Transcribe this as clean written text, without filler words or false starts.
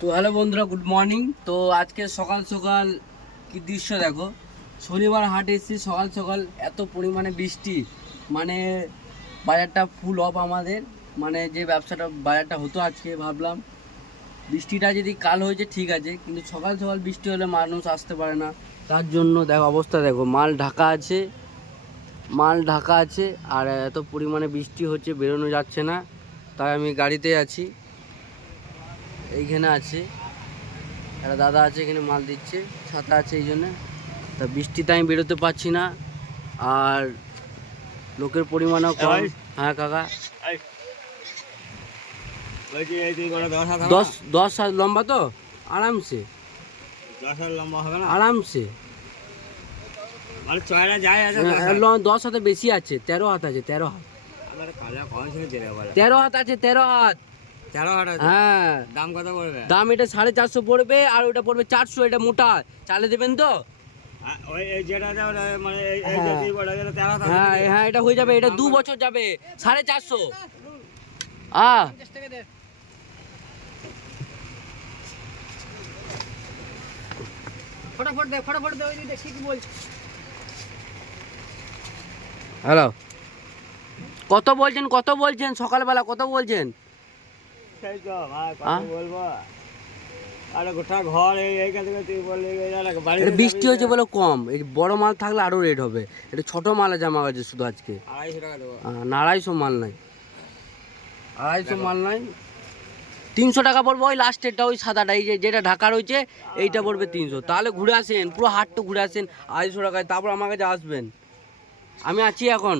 তো হ্যালো বন্ধুরা, good morning. তো আজকে সকাল সকাল কি দৃশ্য দেখো। শনিবার হাট এসেছি, সকাল সকাল এত পরিমাণে বৃষ্টি, মানে বাজারটা ফুল অফ আমাদের। মানে যে ব্যবসাটা বাজারটা হতো আজকে, ভাবলাম বৃষ্টিটা যদি কাল হয়েছে ঠিক আছে, কিন্তু সকাল সকাল বৃষ্টি হলে মানুষ আসতে পারে না। তার জন্য দেখো অবস্থা, দেখো মাল ঢাকা আছে, মাল ঢাকা আছে, আর এত পরিমাণে বৃষ্টি হচ্ছে, বেরোনো যাচ্ছে না। তাই আমি গাড়িতে আছি, এইখানে আছে একটা দাদা আছে, এখানে মাল দিচ্ছে, ছাতা আছে এই জন্য। তা বৃষ্টিতে আমি বেরোতে পারছি না, আর লোকের পরিমাণও কম। হ্যাঁ কাকা, 10 হাত লম্বা তো আরামসে, 10 লম্বা হবে না, আরামসে। মানে চয়না যায় আছে 10 হাতে বেশি আছে, 13 হাত আছে, 13 হাত, আমার কালা কম ছিল দিলে বলে 13 হাত আছে, 13 হাত। 13 হাট আছে। হ্যাঁ, দাম কত পড়বে? দাম এটা 450 পড়বে, আর ওটা পড়বে 400। এটা মোটা চালে দেবেন তো? ওই এই যেটা মানে এই হ্যাঁ। যে বড় গেলে 13 হাত হ্যাঁ হ্যাঁ, এটা হয়ে যাবে, এটা 2 বছর যাবে, 450। फटाफट दे ওই দেখি কি বলছে। হ্যালো, কত বলছেন সকালবেলা, কত বলছেন? সেই তো ভাই কত হ্যাঁ? বলবো, আরে গোটা ঘর এই কাছে তুই বললি বাড়ি এটা বৃষ্টি হয়েছে বলে কম, এই বড় মাল থাকলে আরো রেট হবে। এটা ছোট মাল আছে আমার কাছে শুধু আজকে। 250 টাকা দেবো। না, 250 মাল নাই, 250 মাল নাই। 300 টাকা পড়বে ওই লাস্টেরটা, ওই সাদাটা, এই যেটা ঢাকা রয়েছে, এইটা পড়বে 300। তাহলে ঘুরে আসেন, পুরো হাটটা ঘুরে আসেন 250 টাকায়, তারপর আমার কাছে আসবেন। আমি আছি এখন।